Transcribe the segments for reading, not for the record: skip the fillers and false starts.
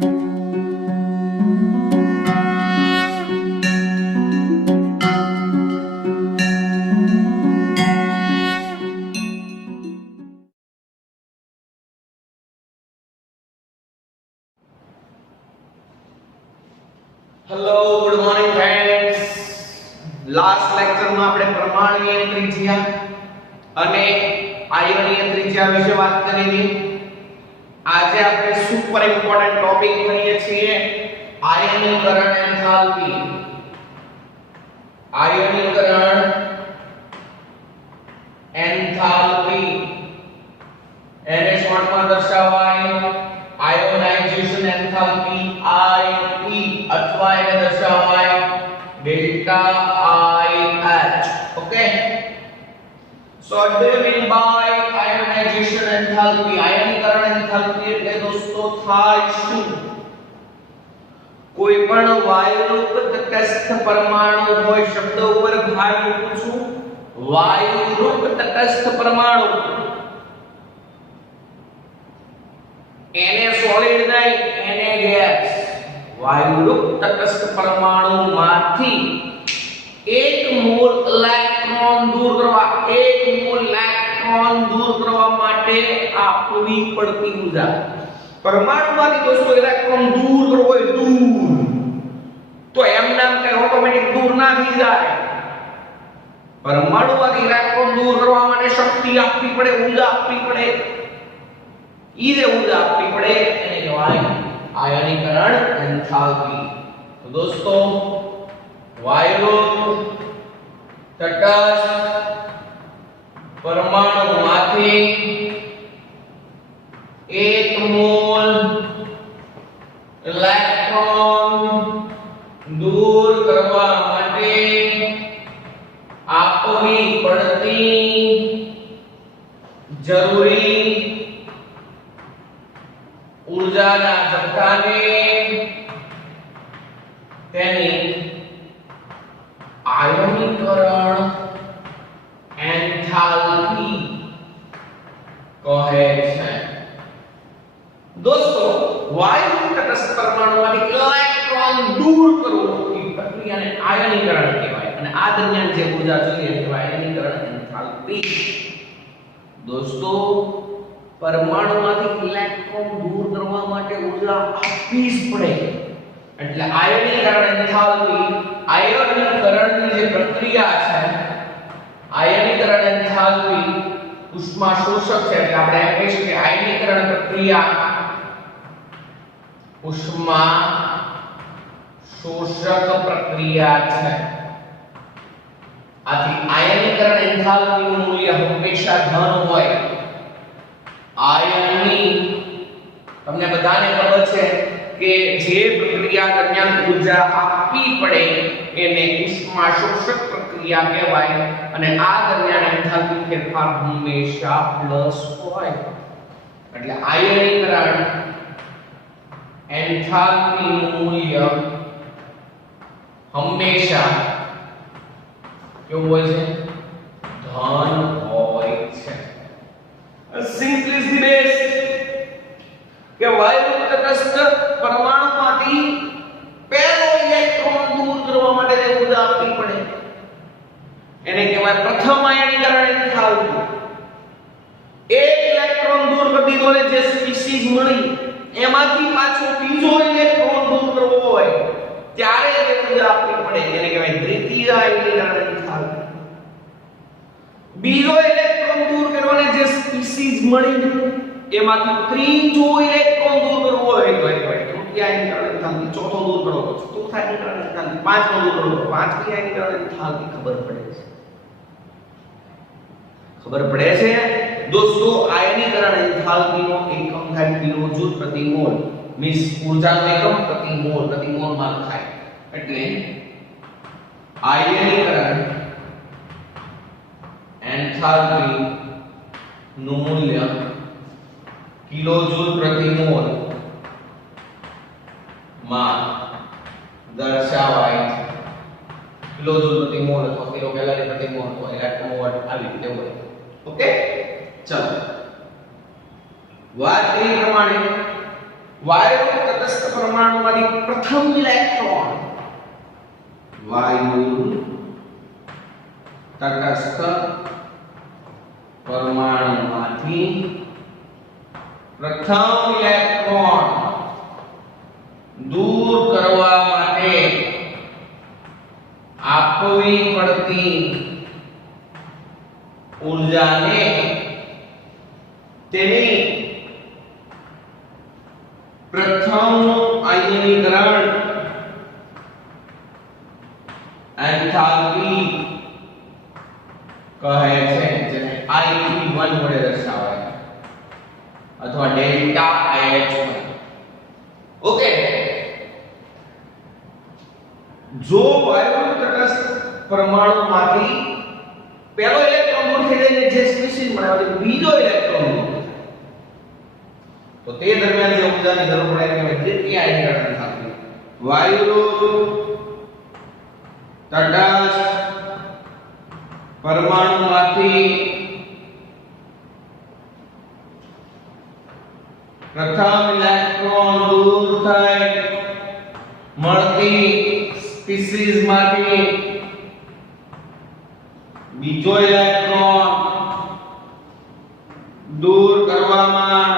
Hello good morning friends. Last લેક્ચરમાં આપણે પરમાણુય ત્રિજ્યા અને આયનીય ત્રિજ્યા વિશે વાત કરી હતી. આજે આપણે સુપર ઇમ્પોર્ટન્ટ ટોપિક ભણીએ છીએ આયનીકરણ એન્થાલ્પી. આયનીકરણ એન્થાલ્પી એને શોર્ટમાં દર્શાવાય આયોનાઇઝેશન એન્થાલ્પી IE અથવા એને દર્શાવાય delta IH. Okay, so what do you mean by ionization enthalpy? આયનીકરણ એન્થાલ્પી એટલે દોસ્તો થાય શું? કોઈ પણ વાયુરૂપ તટસ્થ પરમાણુ હોય, શબ્દ ઉપર ભાર મૂકું છું, વાયુરૂપ તટસ્થ પરમાણુ, એને સોલિડ નહીં, એને ગેસ, વાયુરૂપ તટસ્થ પરમાણુમાંથી એક મોલ ઇલેક્ટ્રોન દૂર કરવા, એક મોલ ઇલેક્ટ્રોન દૂર કરવા માટે આપવી પડતી ઉર્જા. પરમાણુમાંથી દોસ્તો ઇલેક્ટ્રોન દૂર કરવો હોય, દૂર, તો એમ નામ કે ઓટોમેટિક દૂર ના થઈ જાય. પરમાણુમાંથી ઇલેક્ટ્રોન દૂર કરવા માટે શક્તિ આપવી પડે, ઉર્જા આપવી પડે. ઈ જે ઉર્જા આપવી પડે એને કહેવાય આયનીકરણ એન્થાલ્પી. તો દોસ્તો વાયુરૂપ તટસ્થ પરમાણુમાંથી એક મોલ ઇલેક્ટ્રોન દૂર કરવા માટે આપવી પડતી જરૂરી ઊર્જાના જથ્થાને તેની આયનીકરણ એન્થાલ્પી કહે છે. દોસ્તો વાયુરૂપ તટસ્થ પરમાણુમાંથી ઇલેક્ટ્રોન દૂર કરવો એ પ્રક્રિયાને આયનીકરણ કહેવાય, અને આ દરમિયાન જે ઊર્જા જોઈએ એને કહેવાય આયનીકરણ એન્થાલ્પી. દોસ્તો પરમાણુમાંથી ઇલેક્ટ્રોન દૂર કરવા માટે ઊર્જા આપવી જ પડે, એટલે આયનીકરણ એન્થાલ્પી, આયનીકરણની જે પ્રક્રિયા છે, આયનીકરણ એન્થાલ્પી ઉષ્મા શોષક છે, એટલે આપણે એમ કહીશું કે આયનીકરણ પ્રક્રિયા ઉષ્મા શોષક પ્રક્રિયા છે. આથી આયનીકરણ એન્થાલ્પીનું મૂલ્ય હંમેશા ધન હોય. આયનની તમને બધાને ખબર છે કે જે પ્રક્રિયા દરમિયાન ઊર્જા આપવી પડે એને ઉષ્મા શોષક પ્રક્રિયા કહેવાય, અને આ દરમિયાન એન્થાલ્પી ફેરફાર હંમેશા પ્લસ હોય. એટલે આયનીકરણ એન્થાલ્પીનું મૂલ્ય હંમેશા કેવું હોય છે? ધન હોય છે. Simply is the best કે વાયુરૂપ તટસ્થ પરમાણુમાંથી પહેલો ઇલેક્ટ્રોન દૂર કરવા માટે જે ઊર્જા આપવી પડે એને કહેવાય પ્રથમ આયનીકરણ એન્થાલ્પી. એક ઇલેક્ટ્રોન દૂર કરી દીધો ને જે સ્પીસીઝ મળી એમાંથી પાછો બીજો ઇલેક્ટ્રોન દૂર કરવો હોય ત્યારે જે ઊર્જા આપવી પડે એને કહેવાય દ્વિતીય આયનીકરણ એન્થાલ્પી. બીજો ઇલેક્ટ્રોન દૂર કરવાને જે સ્પીસીઝ મળી એમાંથી ત્રીજો ઇલેક્ટ્રોન દૂર કરવો હોય તો એને કહેવાય તૃતીય આયનીકરણ એન્થાલ્પી. ચોથો દૂર કરવો તો ચતુર્થ આયનીકરણ એન્થાલ્પી. પાંચમો દૂર કરવો તો પાંચમી આયનીકરણ એન્થાલ્પી. ખબર પડે છે? ખબર પડે છે દોસ્તો? આયનીકરણ એન્થાલ્પીનો એકમ થાય કિલોજૂલ પ્રતિ મોલ, મીન્સ ઊર્જાનો એકમ પ્રતિ મોલ, પ્રતિ મોલ માં થાય. એટલે આયનીકરણ એન્થાલ્પી નું મૂલ્ય કિલોજૂલ પ્રતિ મોલ માં દર્શાવાય છે. કિલોજૂલ પ્રતિ મોલ અથવા કિલો કેલરી પ્રતિ મોલ અથવા ઇલેક્ટ્રોન વોટ આવી રીતે હોય. ઓકે, ચાલો વાત કરી પ્રમાણે વાયુરૂપ તટસ્થ પરમાણુમાંથી પ્રથમ ઇલેક્ટ્રોન વાયુ તટસ્થ પરમાણુમાંથી પ્રથમ ઇલેક્ટ્રોન દૂર કરવા માટે આપવી પડતી ઊર્જાને તેની પ્રથમ આયનીકરણ એન્થાલ્પી કહે છે, જેને IP1 વડે દર્શાવાય અથવા ડેલ્ટા H1. ઓકે, જો વાયુ તટસ્થ પરમાણુમાંથી પહેલો ઇલેક્ટ્રોન દૂર થઈ જાય જે સ્પીસીઝ મળે અને બીજો ઇલેક્ટ્રોન દૂર થાય તો તે દરમિયાન જે ઊર્જાની જરૂર પડે એને દ્વિતીય આયનીકરણ થાય. વાયુ તટસ્થ પરમાણુમાંથી પ્રથમ ઇલેક્ટ્રોન દૂર થાય મળતી સ્પીસીઝ માંથી બીજો ઇલેક્ટ્રોન દૂર કરવામાં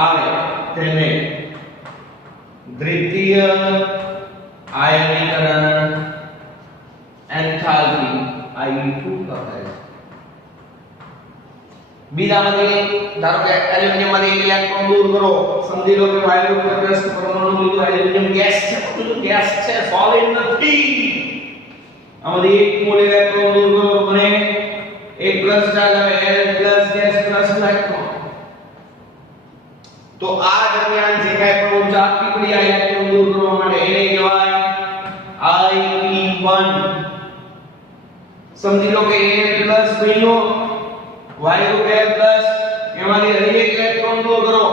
આવે તેને દ્વિતીય આયનીકરણ એન્થાલ્પી I2 કહે છે. બીજામાંથી ધારો કે એલ્યુમિનિયમમાંથી એક ઇલેક્ટ્રોન દૂર કરો, સમજી લો કે વાયુ તટસ્થ પરમાણુ લીધો, એલ્યુમિનિયમ ગેસ છે, બધું ગેસ છે, સોલિડ નથી. આમાંથી એક મોલ ઇલેક્ટ્રોન દૂર કરો મને એક પ્લસ ચાર્જ આવે, L plus gas plus electron. તો આ દરમિયાન જે કાંઈ પણ ઊર્જા આપવી પડી આ ઇલેક્ટ્રોન દૂર કરવા માટે એને કહેવાય IP1. સમજી લો કે Al બન્યો, વાયુ L+, એમાંથી હજી એક ઇલેક્ટ્રોન દૂર કરો,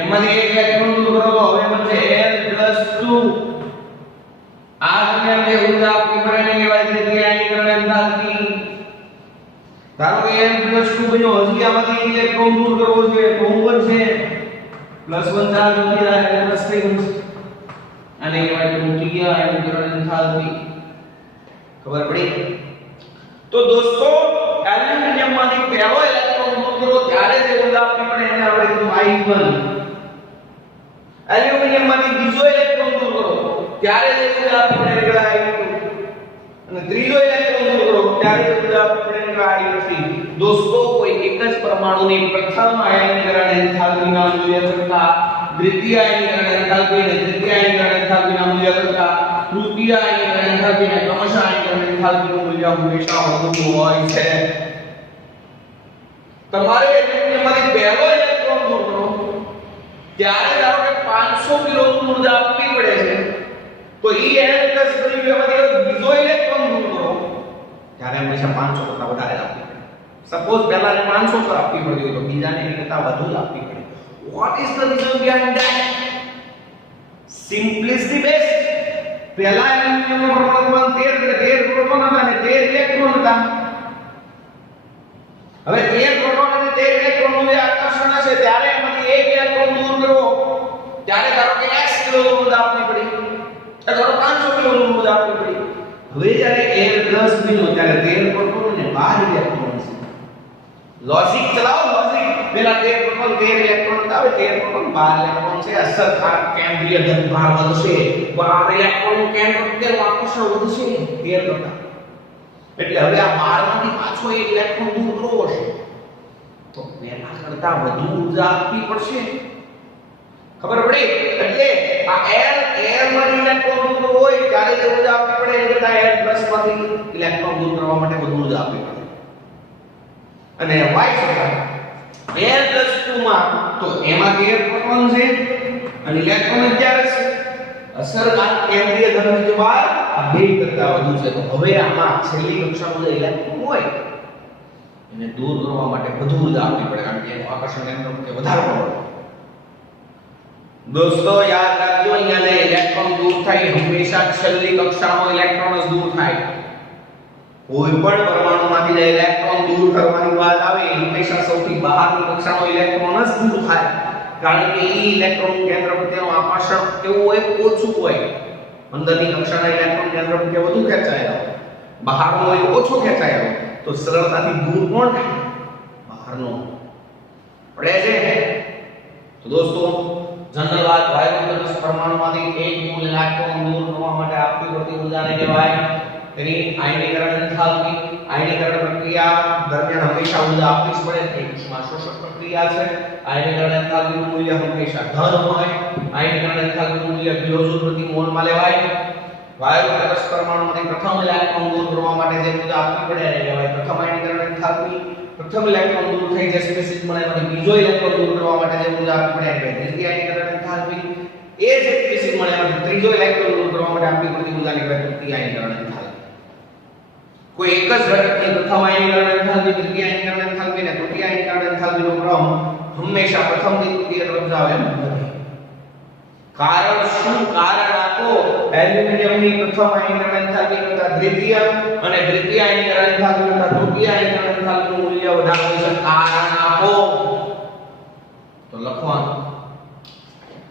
એમાંથી એક ઇલેક્ટ્રોન દૂર કરો તો હવે બનશે L+2. આ દરમિયાન જે ઊર્જા આપવી પડે એને કહેવાય દ્વિતીય આયનીકરણ એન્થાલ્પી. ધારો કે L+2 બન્યો, હજી આમાંથી ઇલેક્ટ્રોન દૂર કરવો છે તો શું બનશે? +1 ચાર્જ વધી જાય એટલે +3 બનશે. આને કહેવાય તૃતીય આયનીકરણ એન્થાલ્પી. ખબર પડી? તો દોસ્તો એલ્યુમિનિયમમાંથી પહેલો ઇલેક્ટ્રોન દૂર કરો ત્યારે જે ઊર્જા આપવી પડે એને આપણે કીધું I1. એલ્યુમિનિયમમાંથી બીજો ઇલેક્ટ્રોન દૂર કરો ત્યારે જે ઊર્જા આપવી પડે એને કહેવાય I2. અને ત્રીજો ઇલેક્ટ્રોન દૂર કરો ત્યારે જે ઊર્જા આપવી પડે એને કહેવાય I3. દોસ્તો કોઈ એક જ પરમાણુની પ્રથમ આયનીકરણ એન્થાલ્પીના મૂલ્ય કરતા દ્વિતીય આયનીકરણ એન્થાલ્પી અને તૃતીય આયનીકરણ એન્થાલ્પીના મૂલ્ય કરતા તૃતીય આયનીકરણ એન્થાલ્પી અને ક્રમશઃ આયનીકરણ એન્થાલ્પીનું મૂલ્ય હંમેશા વધુ હોય છે. તમારે એલ્યુમિનિયમમાંથી પહેલો ઇલેક્ટ્રોન દૂર કરો ત્યારે ધારો કે 500 કિલોની ઊર્જા આપવી પડે છે તો Al+ બની ગયો, એમાંથી બીજો ઇલેક્ટ્રોન દૂર કરો ત્યારે હંમેશા 500 કરતા વધારે આપવી પડે. સપોઝ પહેલાને 500 પર આપવી પડી હોય તો બીજાને એની કરતા વધુ આપવી પડે. What is the reason behind that? Simple is the best. પહેલા એલ્યુમિનિયમનો પરમાણુમાં 13 પ્રોટોન હતા અને 13 ઇલેક્ટ્રોન હતા. હવે 13 પ્રોટોન અને 13 ઇલેક્ટ્રોનનું જે આકર્ષણ હશે ત્યારે એમાંથી એક ઇલેક્ટ્રોન દૂર કરવો ત્યારે ધારો કે x કિલોની ઊર્જા આપવી પડી, અથવા 500 કિલોની ઊર્જા આપવી પડી. હવે જ્યારે Al+ બન્યો ત્યારે 13 પ્રોટોન અને 12 ઇલેક્ટ્રોન છે. લોજિક ચલાવો, લોજિક. પેલા 13 પ્રોટોન 13 ઇલેક્ટ્રોન હતા, હવે 13 પ્રોટોન 12 ઇલેક્ટ્રોન છે. અસરકારક કેન્દ્રીય ધનભાર વધશે, 12 ઇલેક્ટ્રોનનું કેન્દ્ર કેન્દ્રનું આકર્ષણ વધશે 13 કરતા. એટલે હવે આ 12 માંથી પાછો એક ઇલેક્ટ્રોન દૂર કરવો હશે તો પહેલા કરતા વધુ ઊર્જા આપવી પડશે. ખબર પડી? એટલે આ L માંથી ઇલેક્ટ્રોન દૂર કરવો હોય ત્યારે જે ઊર્જા આપવી પડે એ કરતા L+ માંથી ઇલેક્ટ્રોન દૂર કરવા માટે વધુ ઊર્જા આપવી પડે. અને વાઇસ L+2 માં તો એમાં 13 પ્રોટોન છે અને ઇલેક્ટ્રોન 11 છે. અસરકારક કેન્દ્રીય ધનની જે બાર આ બે કરતા વધુ છે. તો હવે આમાં છેલ્લી કક્ષામાં જે ઇલેક્ટ્રોન હોય એને દૂર કરવા માટે વધુ ઊર્જા આપવી પડે કારણ કે એનું આકર્ષણ કેન્દ્ર વધારે પડે. દોસ્તો યાદ રાખજો, અહીંયા જે ઇલેક્ટ્રોન દૂર થાય હંમેશા છેલ્લી કક્ષાનો ઇલેક્ટ્રોન જ દૂર થાય. કોઈ પણ પરમાણુમાંથી જે ઇલેક્ટ્રોન દૂર કરવાની વાત આવે હંમેશા સૌથી બહારની કક્ષાનો ઇલેક્ટ્રોન જ દૂર થાય. કારણ કે ઈ ઇલેક્ટ્રોન કેન્દ્ર પ્રત્યેનું આકર્ષણ કેવું હોય, ઓછું હોય. અંદરની કક્ષાના ઇલેક્ટ્રોન કેન્દ્ર પ્રત્યે વધુ ખેંચાયેલા હોય, બહારનો હોય ઓછો ખેંચાયેલો, તો સરળતાથી દૂર કોણ થાય? બહારનો. પડે છે? તો દોસ્તો જનરલ વાત, વાયુ તટસ્થ પરમાણુમાંથી એક મૂળ ઇલેક્ટ્રોન દૂર કરવા માટે આપવી પડતી ઊર્જાને કહેવાય તેની આયનીકરણ એન્થાલ્પી. આયનીકરણ પ્રક્રિયા દરમિયાન હંમેશા ઊર્જા આપવી જ પડે, તે ઉષ્માશોષક પ્રક્રિયા છે. આયનીકરણ એન્થાલ્પીનું મૂલ્ય હંમેશા ધન હોય. આયનીકરણ એન્થાલ્પીનું મૂલ્ય કિલોજૂલ પ્રતિ મોલમાં લેવાય. વાયુ તટસ્થ પરમાણુમાંથી પ્રથમ ઇલેક્ટ્રોન દૂર કરવા માટે જે ઊર્જા આપવી પડે એને કહેવાય પ્રથમ આયનીકરણ એન્થાલ્પી. પ્રથમ ઇલેક્ટ્રોન દૂર થઈ જાય સ્પેસિસ મળે, એમાંથી બીજો ઇલેક્ટ્રોન દૂર કરવા માટે જે ઊર્જા આપવી પડે એને દ્વિતીય આયનીકરણ એન્થાલ્પી. એ જે સ્પેસિસ મળે એમાંથી ત્રીજો ઇલેક્ટ્રોન દૂર કરવા માટે આપવી પડતી ઊર્જાને કહેવાય તૃતીય આયનીકરણ એન્થાલ્પી. કોઈ એક જ ઘટકની પ્રથમ આયનીકરણ એન્થાલ્પી, દ્વિતીય આયનીકરણ એન્થાલ્પી અને તૃતીય આયનીકરણ એન્થાલ્પીનો ક્રમ હંમેશા પ્રથમથી તૃતીય તરફ જાવ એમ નથી. કારણ શું? કારણ આપો. એલ્યુમિનિયમની પ્રથમ આયનીકરણ એન્થાલ્પી કરતા દ્વિતીય અને દ્વિતીય આયનીકરણ એન્થાલ્પી કરતા તૃતીય આયનીકરણ એન્થાલ્પીનું મૂલ્ય વધારે હોય છે. કારણ આપો. તો લખવાનું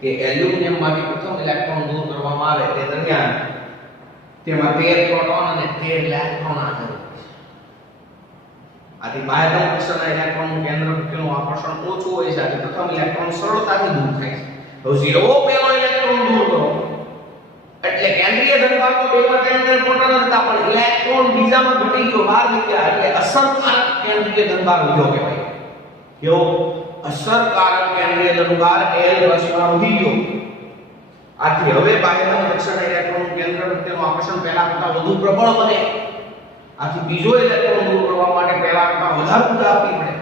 કે એલ્યુમિનિયમમાંથી પ્રથમ ઇલેક્ટ્રોન દૂર કરવામાં આવે તે દરમિયાન તેમાં 13 પ્રોટોન અને 13 ઇલેક્ટ્રોન હાજર હોય છે. આથી બાહ્ય કક્ષાના ઇલેક્ટ્રોનનું કેન્દ્ર પ્રત્યેનું આકર્ષણ ઓછું હોય છે, આથી પ્રથમ ઇલેક્ટ્રોન સરળતાથી દૂર થાય છે. તો 0 પહેલો ઇલેક્ટ્રોન દૂર કરો એટલે કેન્દ્રીય ધનભાગમાં બેમાં કેન્દ્રીય પ્રોટોન હતા, પણ ઇલેક્ટ્રોન બીજામાં ઘટી ગયો, બહાર થઈ ગયા, એટલે અસરકારક કેન્દ્રીય ધનભાગ વધ્યો કહેવાય. કેવો? અસરકારક કેન્દ્રીય ધનભાગ L+ માં વધી ગયો. આથી હવે બાહ્ય કક્ષાના ઇલેક્ટ્રોનનું કેન્દ્ર પ્રત્યેનું આકર્ષણ પહેલા કરતાં વધુ પ્રબળ બને. આથી બીજો ઇલેક્ટ્રોન દૂર કરવા માટે પહેલા કરતાં વધારે ઊર્જા આપવી પડે.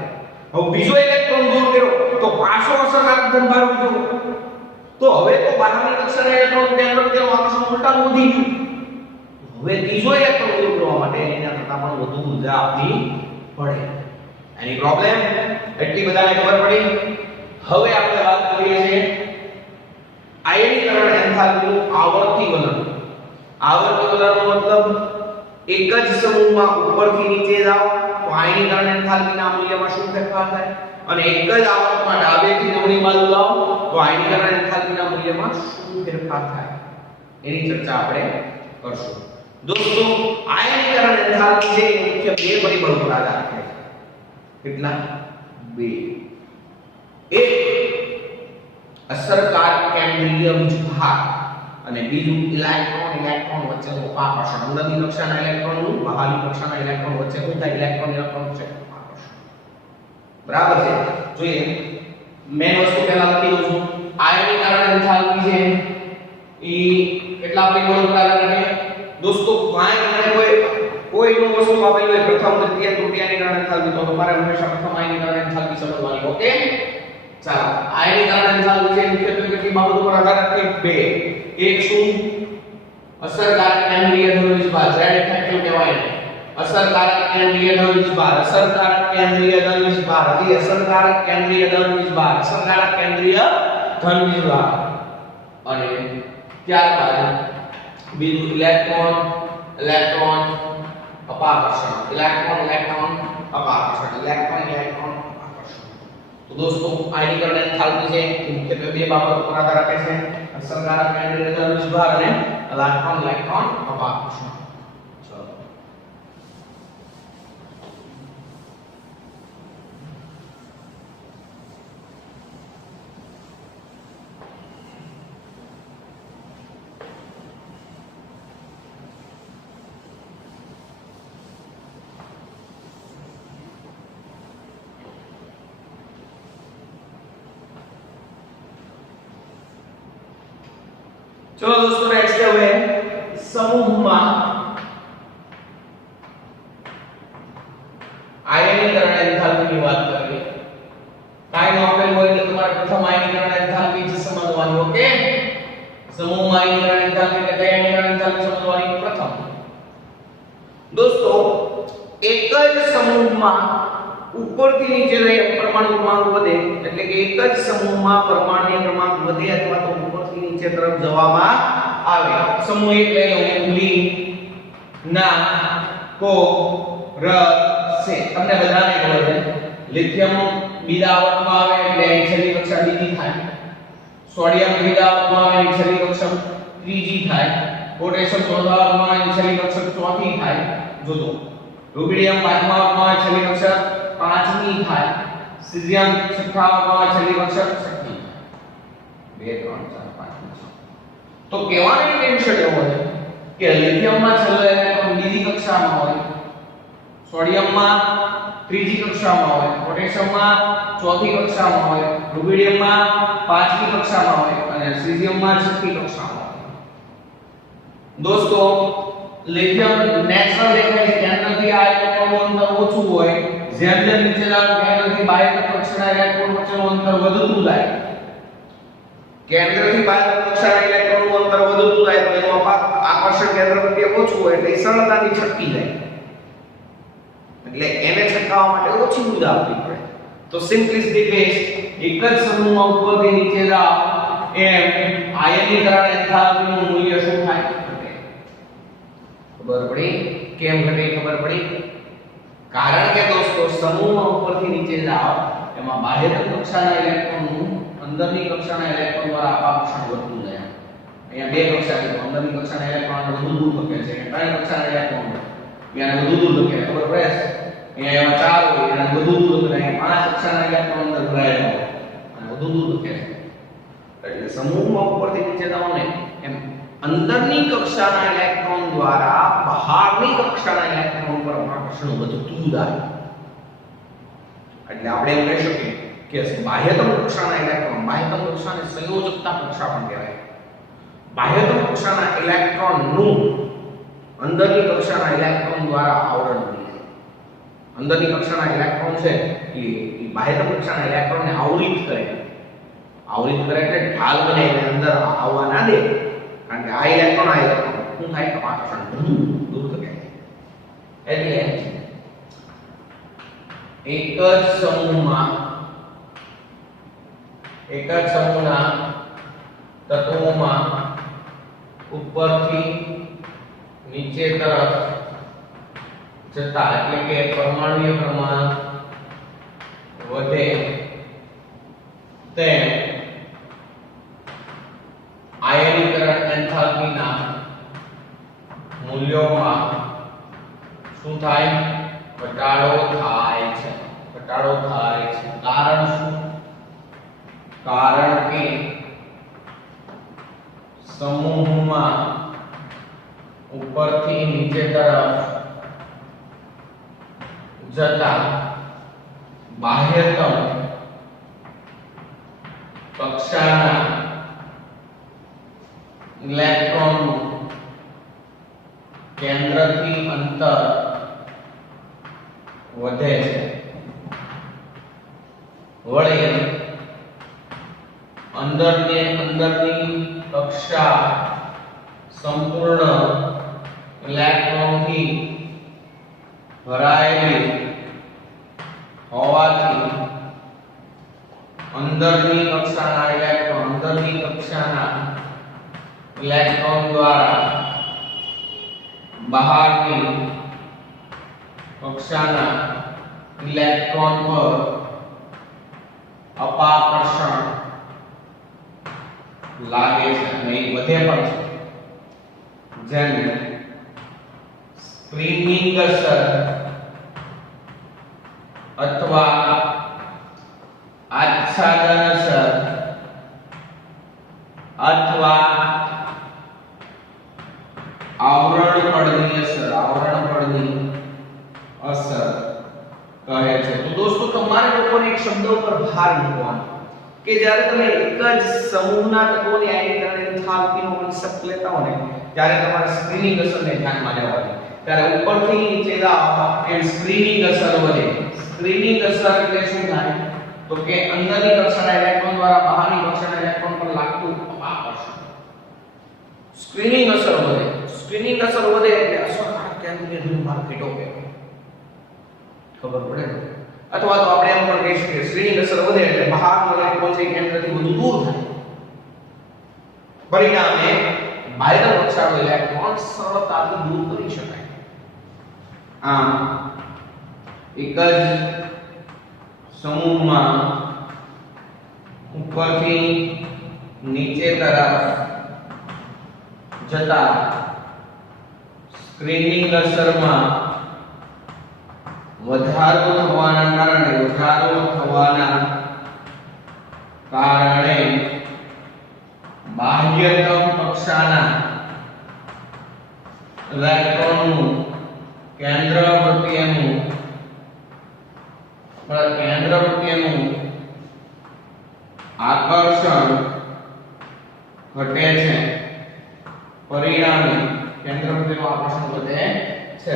હવે બીજો ઇલેક્ટ્રોન દૂર કર્યો તો પાછો અસરકારક ધનભાર વધ્યો. તો હવે તો બહારની કક્ષાના ઇલેક્ટ્રોન કેન્દ્ર પ્રત્યેનું આકર્ષણ ઉલટાનું વધી ગયું. હવે ત્રીજો ઇલેક્ટ્રોન દૂર કરવા માટે એના કરતાં પણ વધુ ઊર્જા આપવી પડે. એની પ્રોબ્લેમ એટલી બધાને ખબર પડી. હવે આપણે વાત કરીએ છીએ આયનીકરણ એન્થાલ્પીનું આવર્તી વલણ. આવર્તી વલણનો મતલબ એક જ સમૂહમાં ઉપરથી નીચે જાઓ તો આયનીકરણ એન્થાલ્પીના મૂલ્યમાં શું ફેરફાર થાય, અને એક જ આવર્તમાં ડાબેથી જમણી બાજુ જાઓ તો આયનીકરણ એન્થાલ્પીના મૂલ્યમાં શું ફેરફાર થાય, એની ચર્ચા આપણે કરશું. દોસ્તો આયનીકરણ એન્થાલ્પી છે એ મુખ્ય બે પરિબળો પર આધાર રાખે છે. કેટલા? બે. એક અસરકારક કેન્દ્રીય વીજભાર અને બીજું ઇલેક્ટ્રોન વચ્ચેનું આકર્ષણ. અંદરની કક્ષાના ઇલેક્ટ્રોનનું બહારની કક્ષાના ઇલેક્ટ્રોન વચ્ચે શું થાય? ઇલેક્ટ્રોન વચ્ચે આકર્ષણ. બરાબર છે? જોઈએ મેન વસ્તુ પહેલા લખી દઉં છું. આયનીકરણ એન્થાલ્પી છે ઈ કેટલા પરિબળો પર આધાર રાખે? દોસ્તો કાંઈ મને કોઈનો વસ્તુ આપેલી હોય પ્રથમ દ્વિતીય તૃતીય આયનીકરણ એન્થાલ્પી તો તમારે હંમેશા પ્રથમ આયનીકરણ એન્થાલ્પી સમજવાની. ઓકે, ચાલો. આયનીકરણ એન્થાલ્પી છે મુખ્યત્વે કેટલી બાબતો પર આધાર રાખે? બે. એક શું? અસરકારક કેન્દ્રીય ધન વીજભાર, ઝેડ ઇફેક્ટિવ કહેવાય ને. અસરકારક કેન્દ્રીય ધન વીજભાર, અસરકારક કેન્દ્રીય ધન વીજભાર, હજી અસરકારક કેન્દ્રીય ધન વીજભાર, અસરકારક કેન્દ્રીય ધન વીજભાર. અને ત્યારબાદ બીજું ઇલેક્ટ્રોન અપાકર્ષણ. ઇલેક્ટ્રોન અપાકર્ષણ, ઇલેક્ટ્રોન અપાકર્ષણ. તો દોસ્તો આયનીકરણ એન્થાલ્પી છે એ મુખ્યત્વે બે બાબતો પર આધાર રાખે છે: અસરકારક કેન્દ્રીય ધન વીજભાર અને ઇલેક્ટ્રોન અપાકર્ષણ. ચલો चलो दोस्तों नेक्स्ट હવે સમૂહમાં આયનીકરણ એન્થાલ્પીની વાત કરીએ. કાયનો આપેલ હોય એટલે તમારે પ્રથમ આયનીકરણ એન્થાલ્પી જ સમજવાની. ઓકે, સમૂહમાં આયનીકરણ એન્થાલ્પી એટલે કઈ આયનીકરણ એન્થાલ્પી સમજવાની? પ્રથમ. દોસ્તો એક જ સમૂહમાં ઉપરથી નીચે જઈ પરમાણુ ક્રમાંક વધે એટલે કે એક જ સમૂહમાં પરમાણુ ક્રમાંક વધે અથવા તો ઉપરથી નીચે તરફ જવામાં આવે. સમૂહ એક લઈ લો: લી, ના, કો, ર, સે. તમને બધાને ખબર છે લિથિયમ બીજા આવર્તમાં આવે એટલે અહીં છેલ્લી કક્ષા બીજી થાય. સોડિયમ ત્રીજા આવર્તમાં આવે એટલે છેલ્લી કક્ષા ત્રીજી થાય. પોટેશિયમ ચોથા આવર્તમાં આવે એટલે છેલ્લી કક્ષા ચોથી થાય. જોજો રૂબિડિયમ પાંચમા આવર્તમાં આવે છેલ્લી કક્ષા પાંચમી થાય. સીઝિયમ છઠ્ઠા આવર્તમાં આવે છેલ્લી કક્ષા છઠ્ઠી થાય. 2 3 4 5 તો કહેવાનો ઇન્ટેન્શન એવો છે કે લિથિયમમાં છેલ્લો ઇલેક્ટ્રોન બીજી કક્ષામાં હોય, સોડિયમમાં ત્રીજી કક્ષામાં હોય, પોટેશિયમમાં ચોથી કક્ષામાં હોય, રૂબિડિયમમાં પાંચમી કક્ષામાં હોય અને સીઝિયમમાં છઠ્ઠી કક્ષામાં હોય. દોસ્તો લિથિયમ નેચરલ દેખાય છે, કેન્દ્રથી આ ઇલેક્ટ્રોનનું અંતર ઓછું હોય, જેમ જેમ નીચે જાય કેન્દ્રથી બાહ્ય કક્ષાના ઇલેક્ટ્રોન વચ્ચેનું અંતર વધતું જાય. કેન્દ્રથી બાહ્ય કક્ષાના ઇલેક્ટ્રોનનું અંતર વધતું જાય તો એનું આકર્ષણ કેન્દ્ર પ્રત્યે ઓછું હોય એટલે સરળતાથી છટકી જાય. એટલે એને છટકાવવા માટે ઓછી ઉર્જા આપવી પડે. તો સિમ્પલિસ્ટિક બેઝ એક જ સમૂહમાં ઉપરથી નીચે જાવ એમ આયનીકરણ એન્થાલ્પીનું મૂલ્ય શું થાય? ઘટે. ખબર પડી? કેમ ઘટે ખબર પડી? કારણ કે દોસ્તો સમૂહમાં ઉપરથી નીચે જાવ એમાં બાહ્ય કક્ષાના ઇલેક્ટ્રોનનું અંદરની કક્ષાના ઇલેક્ટ્રોન દ્વારા આકર્ષણ વધતું જાય. અહીંયા બે કક્ષા છે, અંદરની કક્ષાના ઇલેક્ટ્રોન વધુ દૂર ધકે છે, ત્રણ કક્ષાના ઇલેક્ટ્રોન અહીંયા વધુ દૂર ધકે. ખબર પડે? અહીંયા એમાં ચાર હોય અને વધુ દૂર ધકે, અહીંયા પાંચ કક્ષાના ઇલેક્ટ્રોન અંદર ભરાયેલા હોય અને વધુ દૂર ધકે છે. એટલે સમૂહમાં ઉપરથી નીચે જાવ ને એમ અંદરની કક્ષાના ઇલેક્ટ્રોન દ્વારા બહારની કક્ષાના ઇલેક્ટ્રોન પર આકર્ષણ વધતું જાય. એટલે આપણે એમ કહી શકીએ કે બાહ્યતમ કક્ષાના ઇલેક્ટ્રોન, બાહ્યતમ કક્ષાને સંયોજકતા કક્ષા પણ કહેવાય. બાહ્યતમ કક્ષાના ઇલેક્ટ્રોનનું અંદરની કક્ષાના ઇલેક્ટ્રોન દ્વારા આવરણ બની જાય. અંદરની કક્ષાના ઇલેક્ટ્રોન છે એ બાહ્યતમ કક્ષાના ઇલેક્ટ્રોનને આવરિત કરે. આવરિત કરે એટલે ઢાલ બને એટલે અંદર આવવા ના દે. કારણ કે આ ઇલેક્ટ્રોન શું થાય તો આકર્ષણ દૂર કરે. એટલે એક જ સમૂહના તત્વોમાં ઉપરથી નીચે તરફ જતા એટલે કે પરમાણુય પ્રમાણ વધે તેમ આયનીકરણ એન્થાલ્પીના મૂલ્યોમાં શું થાય? ઘટાડો થાય છે. ઘટાડો થાય છે. કારણ શું? કારણ કે સમૂહમાં ઉપરથી નીચે તરફ જતા બાહ્યતમ કક્ષાના ઇલેક્ટ્રોનનું કેન્દ્રથી અંતર વધે છે. વળી અંદરની કક્ષા સંપૂર્ણ ઇલેક્ટ્રોનથી ભરાયેલી હોવાથી અંદરની કક્ષાના ઇલેક્ટ્રોન દ્વારા બહારની કક્ષાના ઇલેક્ટ્રોન પર અપાકર્ષણ લાગે છે અને એ વધે પણ છે. જેને સ્ક્રીનિંગ અસર અથવા આચ્છાદન અસર અથવા આવરણ પડની અસર કહે છે. તો દોસ્તો તમારે લોકોને એક શબ્દ ઉપર ભાર મૂકવાનો કે જ્યારે તમે એક જ સમૂહના તત્વોની આયનીકરણ એન્થાલ્પીનો કોન્સેપ્ટ લેતા હો ને ત્યારે તમારે સ્ક્રીનિંગ અસરને ધ્યાનમાં લેવાની. ત્યારે ઉપરથી નીચે જાઓ એમ સ્ક્રીનિંગ અસર વધે. સ્ક્રીનિંગ અસર એટલે શું થાય? તો કે અંદરની કક્ષાના ઇલેક્ટ્રોન દ્વારા બહારની કક્ષાના ઇલેક્ટ્રોન પર લાગતું આકર્ષણ. સ્ક્રીનિંગ અસર વધે. સ્ક્રીનિંગ અસર વધે એટલે અસરકારક કેન્દ્રીય ધ્રુવમાર્ગ ઘટો કહેવાય. ખબર પડે ને? અથવા તો આપણે એમ પણ કહી શકીએ સ્ક્રીનિંગ અસર વધે એટલે બહારનો ઇલેક્ટ્રોન છે કેન્દ્રથી વધુ દૂર થાય. પરિણામે બાહ્ય કક્ષાનો ઇલેક્ટ્રોન સરળતાથી દૂર કરી શકાય. આમ એક જ સમૂહમાં ઉપરથી નીચે તરફ જતા સ્ક્રીનિંગ અસરમાં વધારો થવાના કારણે બાહ્યતમ કક્ષાના ઇલેક્ટ્રોનનું કેન્દ્ર પ્રત્યેનું આકર્ષણ ઘટે છે. પરિણામે કેન્દ્ર પ્રત્યેનું આકર્ષણ ઘટે છે.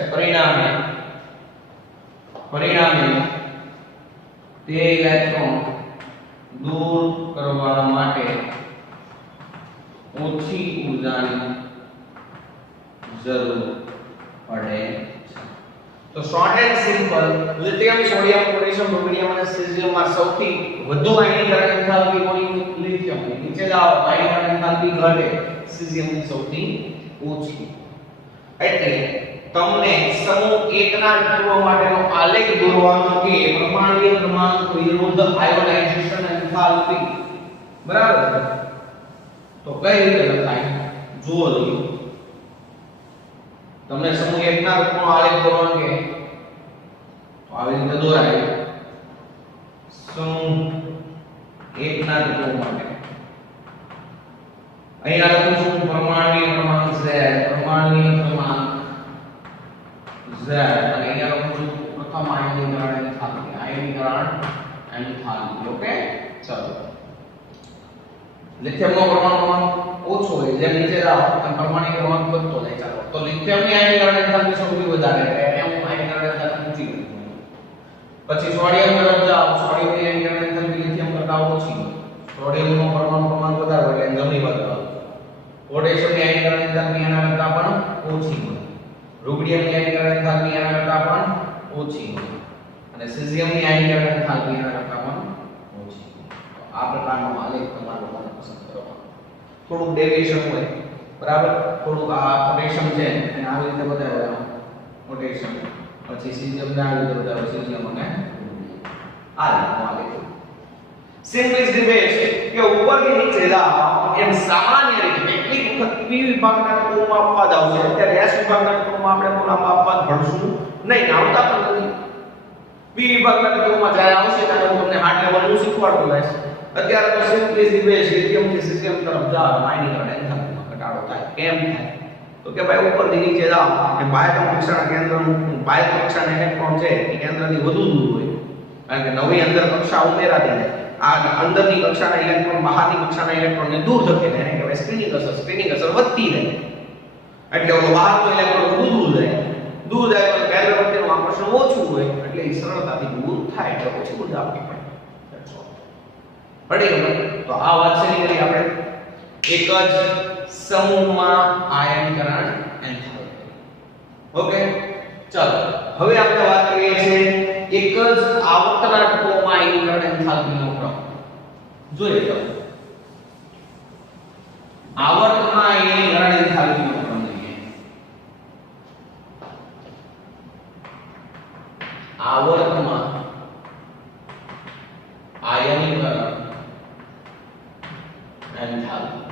પરિણામે તે ઇલેક્ટ્રોન દૂર કરવા માટે ઓછી ઊર્જાની જરૂર પડે છે. તો short and simple lithium sodium potassium rubidium અને સીઝિયમમાં સૌથી વધુ આયનીકરણ એન્થાલ્પી કોની? લિથિયમની. નીચે જાઓ આયનીકરણ એન્થાલ્પી ઘટે, સીઝિયમની સૌથી ઓછી. એટલે તમને સમૂહ 1 ના તત્વો માટેનો આલેખ દોરવાનો કે પરમાણ્વીય ક્રમાંક વિરુદ્ધ આયોનાઇઝેશન એન્થાલ્પી, બરાબર? તો કઈ રીતે લખાય જુઓ લો. તમને સમૂહ 1 ના તત્વોનો આલેખ દોરવાનો કે તો આવી રીતે દોરાય. સમૂહ 1 ના તત્વો માટે અહીંયા લખું છું પરમાણ્વીય ક્રમાંક Z, પરમાણ્વીય ક્રમાંક Z, અને અહીંયા લખું છું પ્રથમ આયનીકરણ એન્થાલ્પી. ઓકે, ચલો. લિથિયમનો પરમાણુ ક્રમાંક ઓછો હોય, જેમ નીચે જાઓ તેમ પરમાણુ ક્રમાંક વધતો જાય. ચાલો, તો લિથિયમની આયનીકરણ એન્થાલ્પી સૌથી વધારે એટલે એમ આયનીકરણ એન્થાલ્પી ઊંચી હોય. પછી સોડિયમ તરફ જાઓ, સોડિયમની આયનીકરણ એન્થાલ્પી લિથિયમ કરતા ઓછી હોય. સોડિયમનો પરમાણુ ક્રમાંક વધારે હોય એટલે જમણી બાજુ આવે. પોટેશિયમની આયનીકરણ એન્થાલ્પી એના કરતા પણ ઓછી હોય. રૂબિડિયમની આયનીકરણ એન્થાલ્પી એના કરતા પણ ઓછી હોય. અને સીઝિયમની આયનીકરણ એન્થાલ્પી એના કરતા પણ ઓછી હોય. તો આ પ્રકારનો આલેખ તમારો પસંદ કરવાનો. થોડું ડેવિએશન હોય, બરાબર? થોડું આ પોટેશિયમ છે એને આવી રીતે બતાવ્યો પોટેશિયમ, પછી સીઝિયમ ને આવી રીતે બતાવ્યો સીઝિયમ અને આ રીતનો આલેખ. સિમ્પલી ધ બેસ્ટ કે ઉપરથી નીચે જાઓ એમ સામાન્ય રીતે કેટલીક વખત પી વિભાગના તત્વોમાં અપવાદ આવશે. અત્યારે એસ વિભાગના તત્વોમાં આપણે કોનામાં અપવાદ ભણશું નહીં, આવતા પણ નથી. પી વિભાગના તત્વોમાં જ્યારે આવશે ત્યારે હું તમને હાર્ડ લેવલનું શીખવાડતો રહીશ. અત્યારે તો સિમ્પલી ધ બેસ્ટ લિથિયમથી સીઝિયમ તરફ જાઓ, આયનીકરણ એન્થાલ્પીમાં ઘટાડો થાય. કેમ થાય? તો કે ભાઈ ઉપરથી નીચે જાઓ કે બાહ્યતમ કક્ષાના બાહ્યતમ કક્ષાના ઇલેક્ટ્રોન છે એ કેન્દ્રથી વધુ દૂર હોય, કારણ કે નવી અંદર કક્ષા ઉમેરાતી જાય. આ અંદરની કક્ષાના ઇલેક્ટ્રોન બહારની કક્ષાના ઇલેક્ટ્રોનને દૂર ધકેલે, એને કહેવાય સ્ક્રીનિંગ અસર વધતી રહે. એટલે ઓલો બહારનો ઇલેક્ટ્રોન દૂર જાય તો કેન્દ્ર પ્રત્યેનું આકર્ષણ ઓછું હોય એટલે એ સરળતાથી દૂર થાય, એટલે ઓછી ઊર્જા આપવી પડે. તો આ વાત છે કરી આપણે એક જ સમૂહમાં આયનીકરણ એન્થાલ્પી. ઓકે, ચાલો હવે આપણે વાત કરીએ છીએ એક જ આવર્તના તત્વોમાં આયનીકરણ એન્થાલ્પીનો ક્રમ. જોઈએ તો આવર્તમાં આયનીકરણ એન્થાલ્પીનો ક્રમ જોઈએ. આવર્તમાં આયનીકરણ એન્થાલ્પી.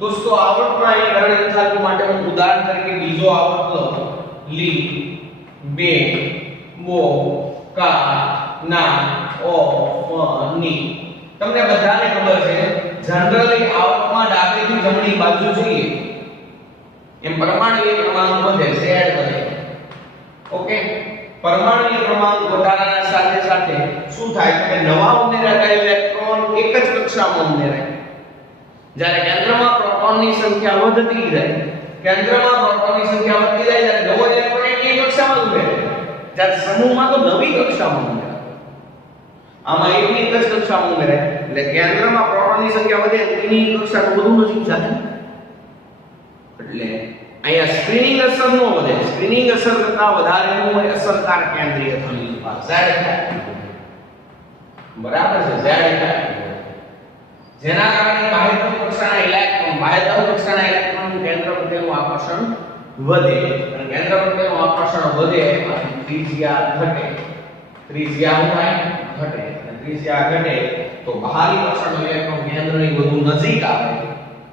દોસ્તો આવર્તમાં આયનીકરણ એન્થાલ્પી માટે હું ઉદાહરણ તરીકે બીજો આવર્ત લઉં. લી, બે, બો, કા, ના, ઓ, ની. તમને બધાને ખબર છે જનરલી આવર્તમાં ડાબેથી જમણી બાજુ જોઈએ એમ પરમાણુય ક્રમાંક વધે, Z વધે. ઓકે, પરમાણુય ક્રમાંક વધારાના સાથે સાથે શું થાય કે નવા ઉમેરાતા ઇલેક્ટ્રોન એક જ કક્ષામાં ઉમેરાય. જ્યારે કેન્દ્રમાં પ્રોટોનની સંખ્યા વધતી જાય, કેન્દ્રમાં પ્રોટોનની સંખ્યા વધતી જાય ત્યારે નવો ઇલેક્ટ્રોન એક કક્ષામાં ઉમેરાય. જ્યારે સમૂહમાં તો નવી કક્ષામાં ઉમેરાય. આમાં એકની એક જ કક્ષામાં ઉમેરાય એટલે કેન્દ્રમાં પ્રોટોનની સંખ્યા વધે એની કક્ષા તો વધુ નજીક જાય. એટલે અહીંયા સ્ક્રીનિંગ અસર નો વધે, સ્ક્રીનિંગ અસર કરતા વધારે નું હોય અસરકારક કેન્દ્રીય થયેલું Z થાય. બરાબર છે, Z થાય. જેના કારણે બાહ્યતમ કક્ષાના ઇલેક્ટ્રોન કેન્દ્ર પ્રત્યેનું આકર્ષણ વધે, અને કેન્દ્ર પ્રત્યેનું આકર્ષણ વધે ત્રિજ્યા ઘટે. ત્રિજ્યા શું થાય ઘટે, અને ત્રિજ્યા ઘટે તો બહારની કક્ષાનો ઇલેક્ટ્રોન કેન્દ્રની વધુ નજીક આવે,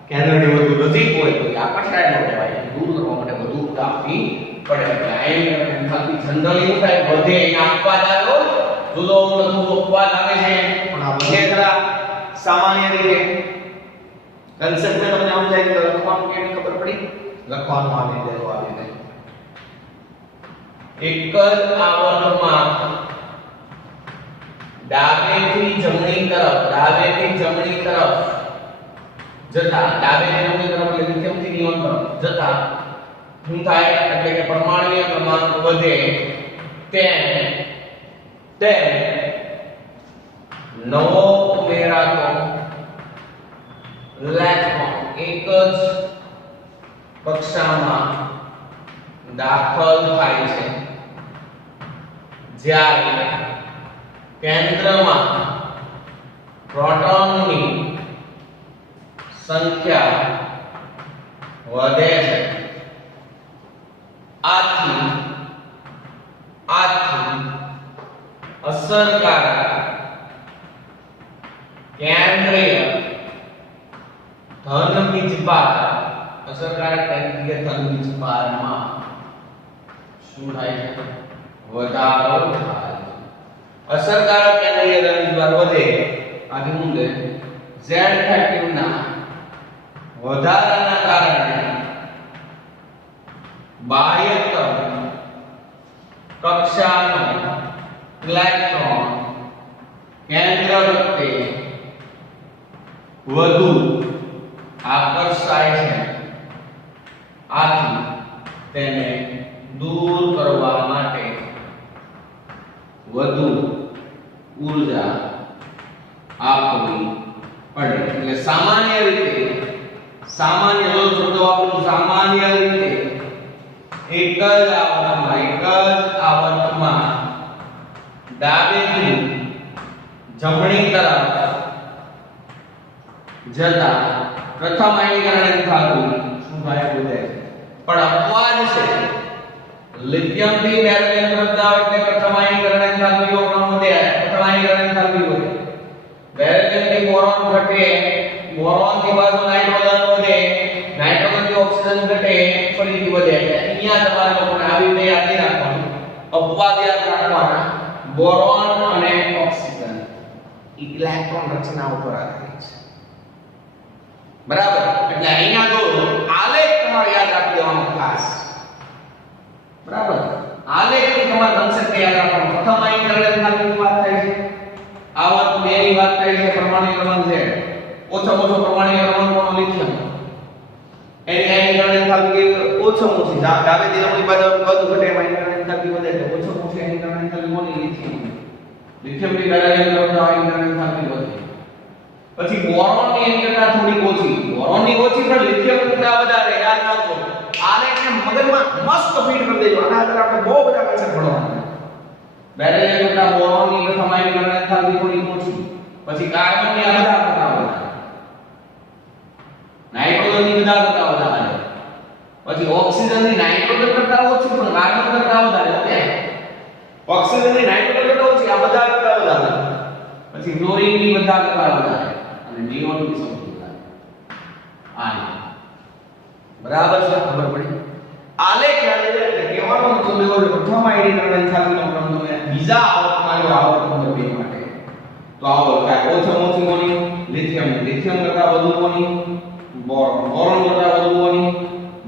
કેન્દ્રની વધુ નજીક હોય તો આ પછડાયેલો કહેવાય, દૂર કરવા માટે વધુ ઉર્જા આપવી પડે. એટલે આયનીકરણ એન્થાલ્પી જનરલી શું થાય વધે, અહીંયા અપવાદ આવ્યો, જુદો બધું અપવાદ આવે છે પણ આ વધે ખરા સામાન્ય રીતે. કન્સેપ્ટ ને તમને સમજાય કે લખવાનું કેવી ખબર પડી, લખવાનું આવી દેતો આવી દે. એક જ આવર્તમાં ડાબેથી જમણી તરફ જતા, ડાબેથી જમણી તરફ એટલે લીથિયમથી નિયોન તરફ જતા શું થાય, એટલે કે પરમાણુય ક્રમાંક વધે તેમ નવો ઉમેરાતો ઇલેક્ટ્રોન એક જ કક્ષામાં દાખલ થાય છે, જ્યારે કેન્દ્રમાં પ્રોટોનની સંખ્યા વધે છે. આથી અસરકારક કેન્દ્રીય ધન વીજભાર, અસરકારક કેન્દ્રીય ધન વીજભારમાં શું થાય છે, વધારો થાય છે. અસરકારક કેન્દ્રીય ધન વીજભાર વધે આથી શું છે, Z ફેક્ટરના વધારાના કારણે બાહ્યતમ કક્ષાનો ઇલેક્ટ્રોન કેન્દ્ર વચ્ચે વધુ આકર્ષાય છે. આથી તેને દૂર કરવા માટે વધુ ઊર્જા આપવી પડે. એટલે સામાન્ય રીતે, સામાન્ય રીતે એક જ આવર્તમાં ડાબેથી જમણી તરફ જતા પ્રથમ આયનીકરણ એન્થાલ્પી શું થાય વધે. પણ અપવાદ છે, લિથિયમ થી બેરિલિયમ તરફ જાવ એટલે પ્રથમ આયનીકરણ એન્થાલ્પી નો ક્રમ વધે, પ્રથમ આયનીકરણ એન્થાલ્પી વધે. બેરિલિયમ થી બોરોન ઘટે, બોરોન થી પાછો નાઇટ્રોજન વધે, નાઇટ્રોજન થી ઓક્સિજન ઘટે, ફરીથી વધે. એટલે અહીંયા તમારે લોકોને આવી રીતે યાદ નહીં રાખવાનું, અપવાદ યાદ રાખવાના. બોરોન અને ઓક્સિજન ઇલેક્ટ્રોન રચના ઉપર આધારિત છે, બરાબર. એટલે અહીંયા જો આલેખ તમારે યાદ રાખી દેવાનો ખાસ, બરાબર. આલેખ થી તમારે કન્સેપ્ટ યાદ રાખવાનો. પ્રથમ આયનીકરણ એન્થાલ્પીની વાત થાય છે, આવર્ત 2 ની વાત થાય છે, પરમાણુ ક્રમાંક Z, ઓછામાં ઓછો પરમાણુ ક્રમાંક કોનો, લિથિયમ. એની આયનીકરણ એન્થાલ્પી ઓછામાં ઓછી, ડાબેથી જમણી બાજુ વધુ ઘટે, આયનીકરણ એન્થાલ્પી વધે તો ઓછામાં ઓછી આયનીકરણ એન્થાલ્પી કોની, લિથિયમ. લિથિયમ થી બેરિલિયમ તરફ આયનીકરણ એન્થાલ્પી વધે. પછી બોરોન ની એનર્જી થોડી ઓછી, બોરોન ની ઓછી પણ લિથિયમ કરતા વધારે, યાદ રાખજો. આને મગજમાં મસ્ત ફીટ કરી દેજો. આના આધારે આપણે બહુ બધા કન્સેપ્ટ ભણવાના. બેરિલિયમ કરતા બોરોન ની પ્રથમ આયનીકરણ એન્થાલ્પી થોડી ઓછી, પછી કાર્બન ની આ બધા કરતા વધારે, નાઇટ્રોજન ની બધા કરતા વધારે, પછી ઓક્સિજન ની નાઇટ્રોજન કરતા ઓછી પણ કાર્બન કરતા વધારે. ઓકે, ઓક્સિજન ની નાઇટ્રોજન કરતા ઓછી, આ બધા કરતા વધારે. પછી ફ્લોરિન ની બધા કરતા વધારે, અને નિયોન ની સૌથી વધારે. બરાબર છે, ખબર પડી. આલેખ યાદ એટલે કહેવાનો મતલબ એવો છે, પ્રથમ આયનીકરણ એન્થાલ્પીનો ક્રમ તમે બીજા આવર્તમાં જો આવર્ત નંબર 2 માટે તો આવો લખાય. ઓછામાં ઓછી કોની, લિથિયમ. લિથિયમ કરતા વધુ કોની, બોરોન. બોરોન કરતા વધુ કોની,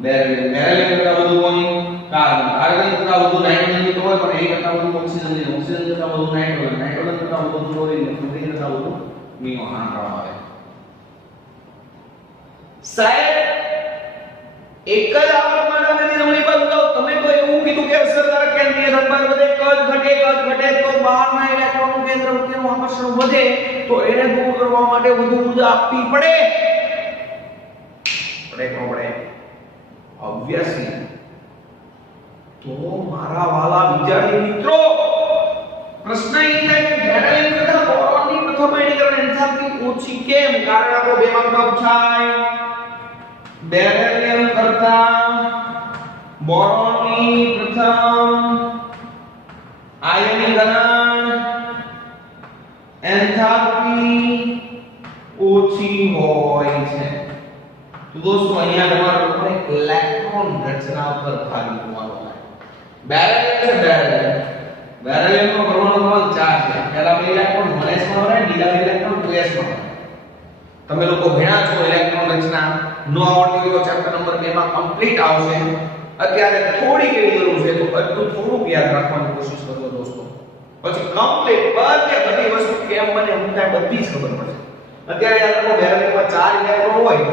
બેરિલિયમ. બેરિલિયમ કરતા વધુ કોની, કાર્બન. કાર્બન કરતા વધુ નાઇટ્રોજન ની તો હોય, પણ એ કરતા વધુ ઓક્સિજન ની, ઓક્સિજન કરતા વધુ નાઇટ્રોજન, નાઇટ્રોજન કરતા વધુ ફ્લોરિન, ફ્લોરિન કરતા વધુ નિયોન. આ ક્રમ આવે. સાહેબ એક જ આવર્તમાં ડાબેથી જમણી બાજુ જાઓ, તમે તો એવું કીધું કે અસરકારક કેન્દ્રીય ધનભાર વધે, કદ ઘટે તો બહારના ઇલેક્ટ્રોનનું કેન્દ્ર વચ્ચેનું આકર્ષણ વધે, તો એને દૂર કરવા માટે વધુ ઊર્જા આપવી પડે. obviously. તો મારા વાલા વિદ્યાર્થી મિત્રો, પ્રશ્ન એ થાય કે બેરિલિયમ કરતા બોરોનની પ્રથમ આયનીકરણ એન્થાલ્પી ઓછી કેમ? કારણ આપણો બે માર્ક પૂછાય. બેરિલિયમ કરતા બોરોનની પ્રથમ આયનીકરણ ઓછી હોય છે. તો દોસ્તો અહીંયા તમારે લોકોને ઇલેક્ટ્રોન રચના પર ભાર મૂકવાનો છે. બેરેલિયમનો પરમાણુ ક્રમાંક 4 છે. પહેલા બે ઇલેક્ટ્રોન 1s માં ભરાય, બીજા બે ઇલેક્ટ્રોન 2s માં ભરાય. તમે લોકો ભણ્યા છો ઇલેક્ટ્રોન રચના, નો આવડતી હોય તો ચેપ્ટર નંબર 2 માં કમ્પ્લીટ આવશે. અત્યારે થોડી કેવી જરૂર છે તો એટલું થોડુંક યાદ રાખવાની કોશિશ કરજો દોસ્તો. પછી કમ્પ્લીટ બધી વસ્તુ કેમ બને હું થાય બધી જ ખબર પડશે. અત્યારે યાદ રાખો બેરેલિયમમાં 4 ઇલેક્ટ્રોન હોય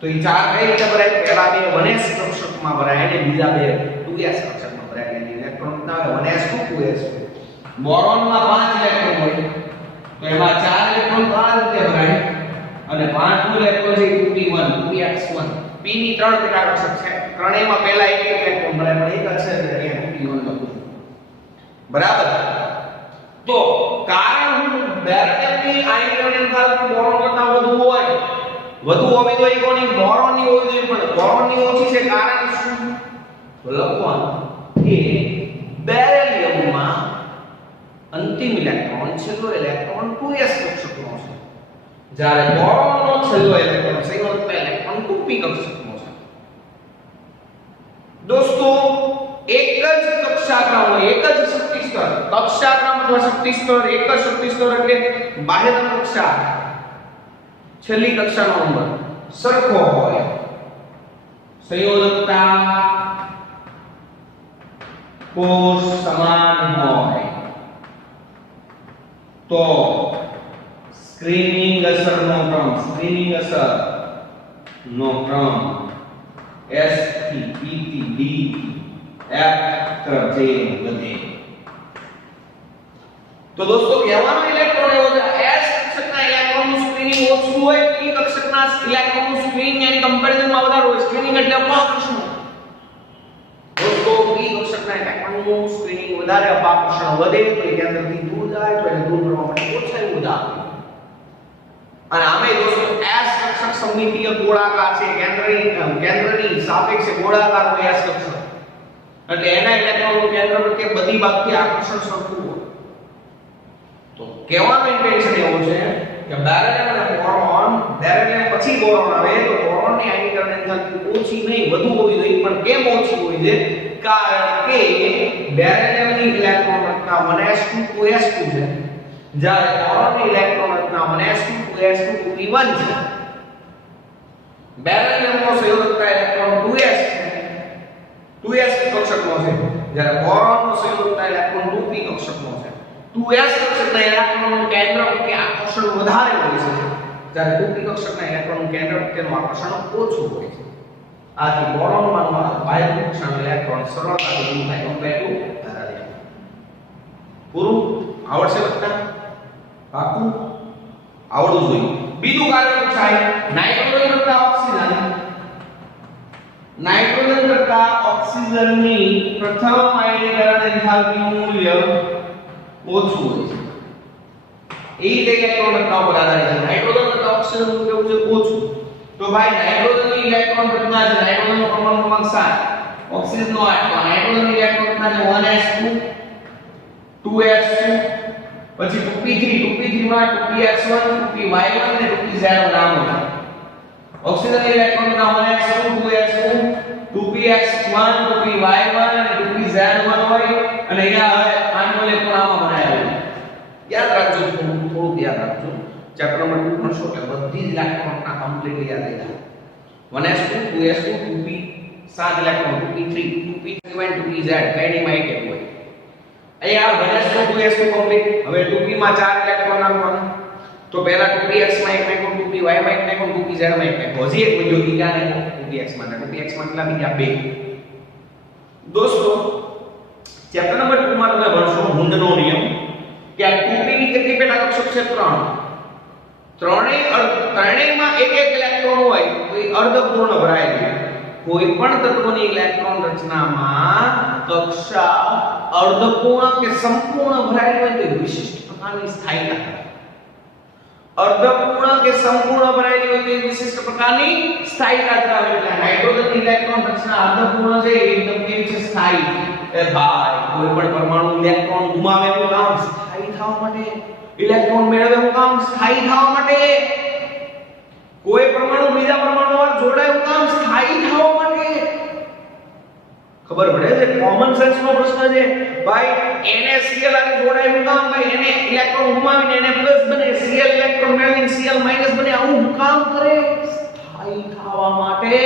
તો એ 4 કઈ રીતે ભરાય? પહેલા બે 1s કક્ષકમાં ભરાય અને બીજા બે 2s કક્ષકમાં ભરાય. એટલે ઇલેક્ટ્રોન ના 1s 2s. બોરોનમાં 5 ઇલેક્ટ્રોન હોય તો એમાં 4 ઇલેક્ટ્રોન આ રીતે ભરાય અને 5 ઇલેક્ટ્રોન છે 2p1 2x1 p ની 3 પેટા કક્ષક છે. ત્રણેયમાં પહેલા એક ઇલેક્ટ્રોન ભરાય પણ એક અક્ષર એટલે અહીંયા 2p1 લખું. બરાબર. તો કારણ હું બેરેલિયમની આયનિક એન્થાલ્પી બોરોન કરતા વધુ હોવી જોઈએ. કોની? બોરોનની હોવી જોઈએ. પણ બોરોનની ઓછી છે કારણ શું? તો લખવાનું કે બેરેલિયમમાં અંતિમ ઇલેક્ટ્રોન છેલ્લો ઇલેક્ટ્રોન 2s કક્ષકનો છે, જ્યારે બોરોનનો છેલ્લો ઇલેક્ટ્રોન સંયુક્ત ઇલેક્ટ્રોન 2p કક્ષકનો છે. દોસ્તો એક જ કક્ષાક્રમ હોય, એક જ શક્તિ સ્તર, કક્ષાક્રમ અથવા શક્તિ સ્તર, એક જ શક્તિ સ્તર એટલે બાહ્ય કક્ષા છેલ્લી કક્ષાનો નંબર સરખો હોય, સંયોજકતા કોષ સમાન હોય તો સ્ક્રીનિંગ અસરનો ક્રમ S થી P થી D F તરફ વધે. તો દોસ્તો કહેવાનો ઇલેક્ટ્રોન એવો છે S કક્ષકના ઇલેક્ટ્રોનનું સ્ક્રીનિંગ ઓછું હોય, P કક્ષકના ઇલેક્ટ્રોનનું સ્ક્રીનિંગ એની કમ્પેરિઝનમાં વધારે હોય. સ્ક્રીનિંગ એટલે અપાકર્ષણ. દોસ્તો P કક્ષકના ઇલેક્ટ્રોનનું સ્ક્રીનિંગ વધારે, અપાકર્ષણ વધે તો એ કેન્દ્રથી દૂર જાય તો એને દૂર કરવા માટે ઓછા ઉર્જા આપે. અને આમે દોસ્તો S કક્ષક સમમિતીય ગોળાકાર છે, કેન્દ્રની સાપેક્ષે ગોળાકાર હોય S કક્ષક એટલે એના ઇલેક્ટ્રોનનું કેન્દ્ર પ્રત્યે બધી બાજુથી આકર્ષણ સરખું હોય. તો કહેવાનો ઇન્ટેન્શન એવો છે કે બેરેલિયમ અને બોરોન, બેરેલિયમ પછી બોરોન આવે તો બોરોનની આયનીકરણ એન્થાલ્પી ઓછી નહીં વધુ હોવી જોઈએ. પણ કેમ ઓછી હોવી જોઈએ? કારણ કે બેરેલિયમની ઇલેક્ટ્રોન રચના 1s2 2s2 છે, જ્યારે બોરોનની ઇલેક્ટ્રોન રચના 1s2 2s2 2p1 છે. બેરેલિયમનો સંયોજકતા ઇલેક્ટ્રોન 2s છે, 2s કક્ષકનો છે, જ્યારે બોરોનનો સંયોજકતા ઇલેક્ટ્રોન 2p કક્ષકનો છે. 2s કક્ષકના ઇલેક્ટ્રોનનું કેન્દ્ર પ્રત્યે આકર્ષણ વધારે હોય છે, જ્યારે 2p કક્ષકના ઇલેક્ટ્રોનનું કેન્દ્ર પ્રત્યેનું આકર્ષણ ઓછું હોય છે. આથી બોરોનમાં બાહ્ય કક્ષાનો ઇલેક્ટ્રોન સરળતાથી દૂર થાય કમ્પેર ટુ બેરેલિયમ. પૂરું આવડશે લખતા? પાકું આવડવું જોઈએ. બીજું કાર્ય પૂછાય નાઇટ્રોજન કરતા ઓક્સિજન. નાઇટ્રોજન કરતા ઓક્સિજનની પ્રથમ આયનીકરણ એન્થાલ્પીનું મૂલ્ય ઓછું હોય છે. એ રીતે ઇલેક્ટ્રોન રચના પર આધારિત છે. નાઇટ્રોજન કરતા ઓક્સિજનનું મૂલ્ય ઓછું. તો ભાઈ નાઇટ્રોજનની ઇલેક્ટ્રોન રચના છે, નાઇટ્રોજનનો પરમાણુ ક્રમાંક 7, ઓક્સિજનનો 8. તો નાઇટ્રોજનની ઇલેક્ટ્રોન રચના છે 1s2 2s2 પછી 2p3 2p3 માં 2px1 2py1 અને 2pz1 આમ હોય. ઓક્સિજનની ઇલેક્ટ્રોન રચના 1s2 2s2 2px1 2py1 અને 2pz1 હોય અને અહીંયા હવે આનો ઇલેક્ટ્રોન આમાં બનાવ્યો હોય. યાદ રાખજો, થોડું યાદ રાખજો. ચેપ્ટર નંબર 2 ભણશો એટલે બધી જ ઇલેક્ટ્રોનના કમ્પ્લીટલી યાદ થઈ જાય. 1s2 2s2 2p 7 electron 2p3 2p1 2pz કઈડીમાં એક એક હોય. અહીંયા 1s2 2s2 કમ્પ્લીટ. હવે 2p માં 4 ઇલેક્ટ્રોન નાખવાના. તો પહેલા 2px માં એક નાખો, 2py માં એક નાખો, 2pz માં એક નાખો. હજી એક વધ્યો બીજા નાખો 2px માં કેટલા બીજા 2. દોસ્તો ચેપ્ટર નંબર 2 માં તમે ભણશો હુંડનો નિયમ કે આ 2p ની કેટલી પેટા કક્ષક છે? 3. ત્રણેયમાં એક એક ઇલેક્ટ્રોન હોય તો એ અર્ધપૂર્ણ ભરાય છે. કોઈ પણ તત્વની ઇલેક્ટ્રોન રચનામાં કક્ષા અર્ધપૂર્ણ કે સંપૂર્ણ ભરાયેલી હોય તો વિશિષ્ટ પ્રકારની સ્થાયીતા. અર્ધપૂર્ણ કે સંપૂર્ણ ભરાયેલી હોય તો વિશિષ્ટ પ્રકારની સ્થાયીતા ધરાવે. એટલે નાઇટ્રોજનની ઇલેક્ટ્રોન રચના અર્ધપૂર્ણ છે એકદમ કેવી છે? સ્થાયી. એ ભાઈ કોઈ પણ પરમાણુ ઇલેક્ટ્રોન ગુમાવે તો કામ સ્થાયી થવા માટે ઇલેક્ટ્રોન મેળવે હું કામ સ્થાયી થવા માટે. કોઈ પરમાણુ બીજા પરમાણુ સાથે જોડાય હું કામ સ્થાયી થવા માટે. ખબર પડે છે? કોમન સેન્સ નો પ્રશ્ન છે ભાઈ. NaCl આને જોડાય હું કામ? ભાઈ એને ઇલેક્ટ્રોન ગુમાવીને Na+ બને, Cl ઇલેક્ટ્રોન મેળવીને Cl- બને. આવું હું કામ કરે? સ્થાયી થવા માટે.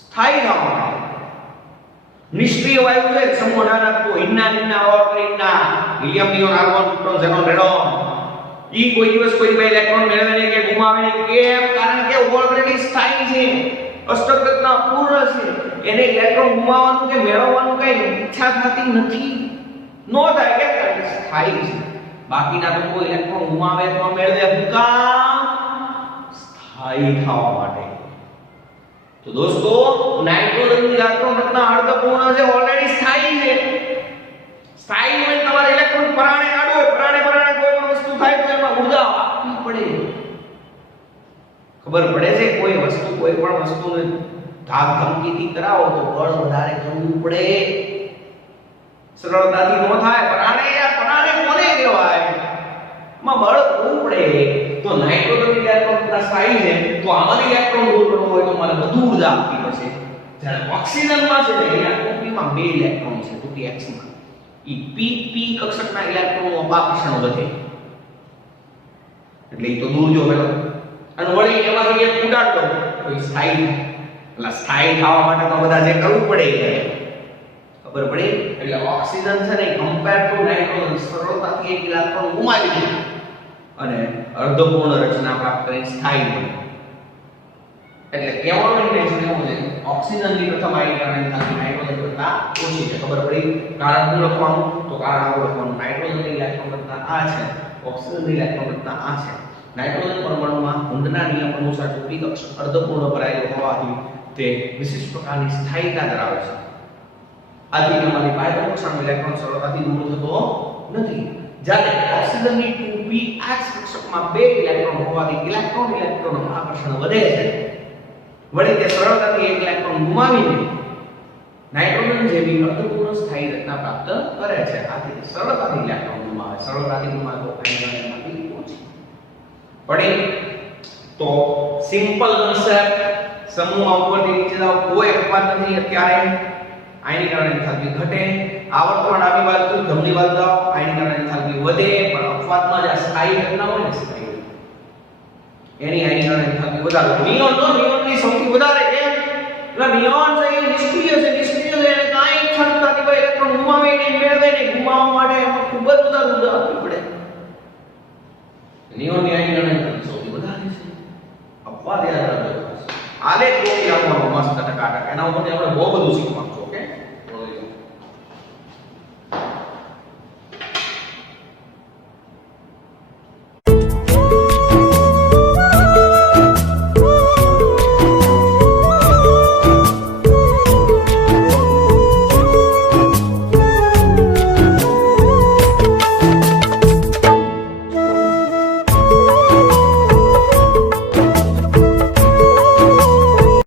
સ્થાયી થવા માટે. નિષ્ક્રિય વાયુ છે સમૂહ અઢાર હિન્ના ઓર્ગેનિકના helium neon argon proton xenon radon ઈ કોઈ દિવસ કોઈ બે ઇલેક્ટ્રોન મેળવે ને કે ગુમાવે ને કેમ? કારણ કે ઓલરેડી સ્થાયી છે, અષ્ટક રચના પૂર્ણ છે. એને ઇલેક્ટ્રોન ગુમાવવાનું કે મેળવવાનું કઈ ઈચ્છા થતી નથી. નો થાય કે સ્થાયી છે. બાકીના તો કોઈ ઇલેક્ટ્રોન ગુમાવે તો મેળવે હું કામ? સ્થાયી થવા માટે. તો દોસ્તો નાઇટ્રોજનની ઇલેક્ટ્રોન રચના અર્ધપૂર્ણ છે, ઓલરેડી સ્થાયી છે. સ્થાયી હોય તમારે ઇલેક્ટ્રોન પરાણે કાઢવો હોય, પરાણે કોઈ પણ વસ્તુ થાય તો એમાં ઊર્જા આપવી પડે. ખબર પડે છે? કોઈ પણ વસ્તુને ધાક ધમકીથી કરાવો તો બળ વધારે કરવું પડે. સરળતાથી ન થાય. પરાણે કોને કહેવાય? માં બળ કરવું પડે. તો નાઇટ્રોજનની ઇલેક્ટ્રોન રચના સ્થાયી છે, તો આમાંથી ઇલેક્ટ્રોન દૂર કરવો હોય તો મારે વધુ ઊર્જા આપવી પડશે. જ્યારે ઓક્સિજનમાં છે ને એના કોપીમાં 2 ઇલેક્ટ્રોન છે, 2px માં. ઈ p કક્ષકના ઇલેક્ટ્રોનનું અપાકર્ષણ વધે. એટલે ઈ તો દૂર જો પેલો. અને વળી એમાંથી એક ઉડાડ દો તો ઈ સ્થાયી થાય. એટલે સ્થાયી થવા માટે તો બધા જે કરવું પડે ખબર પડે. એટલે ઓક્સિજન છે ને કમ્પેર ટુ નાઇટ્રોજન સરળતાથી એક ઇલેક્ટ્રોન ગુમાવી દે અને અર્ધપૂર્ણ રચના પ્રાપ્ત કરી સ્થાયી બને. એટલે કહેવાનું ઇન્ટેન્શન એવું છે ઓક્સિજનની પ્રથમ આયનીકરણ એન્થાલ્પી નાઇટ્રોજન કરતા ઓછી છે. ખબર પડી? કારણ શું લખવાનું? તો કારણ આવું લખવાનું. નાઇટ્રોજનની ઇલેક્ટ્રોન રચના આ છે, ઓક્સિજનની ઇલેક્ટ્રોન રચના આ છે. નાઇટ્રોજન પરમાણુમાં હુન્ડના નિયમ અનુસાર p કક્ષક અર્ધપૂર્ણ ભરાયેલો હોવાથી તે વિશિષ્ટ પ્રકારની સ્થાયીતા ધરાવે છે. આથી તેમાંથી પાયરો કક્ષકનો ઇલેક્ટ્રોન સરળતાથી દૂર થતો નથી. જ્યારે ઓક્સિજનની 2px કક્ષકમાં 2 ઇલેક્ટ્રોન હોવાથી ઇલેક્ટ્રોનનું આકર્ષણ વધે છે. વળી તે સરળતાથી એક ઇલેક્ટ્રોન ગુમાવીને નાઇટ્રોજન જેવી અર્ધપૂર્ણ સ્થાયી રચના પ્રાપ્ત કરે છે. આથી તે સરળતાથી ઇલેક્ટ્રોન ગુમાવે. સરળતાથી ગુમાવે તો આયનીકરણમાંથી ઓછી પડે. તો સિમ્પલ કન્સેપ્ટ. સમૂહમાં ઉપરથી નીચે જાવ, કોઈ અપવાદ નથી. અત્યારે આયનીકરણ એન્થાલ્પી ઘટે. આવર્તમાં ડાબી બાજુ જમણી બાજુ જાવ, આયનીકરણ એન્થાલ્પી વધે. પણ અપવાદમાં જે સ્થાયી ઘટના હોય ને સ્થાયી એની આયનીકરણ એન્થાલ્પી વધારે. નિયોનની સૌથી વધારે કેમ? એટલે નિયોન છે એ નિષ્ક્રિય છે, એને કાંઈ ઈચ્છા નથી ભાઈ ઇલેક્ટ્રોન ગુમાવે ને મેળવે ને. ગુમાવવા માટે એમાં ખૂબ જ વધારે ઊર્જા આપવી પડે. નિયોનની આયનીકરણ એન્થાલ્પી સૌથી વધારે છે. અપવાદ યાદ રાખજો. આલેખ ગોઠવી આપવાનો મસ્ત ટકાટક. એના ઉપરથી આપણે બહુ બધું શીખવાનું.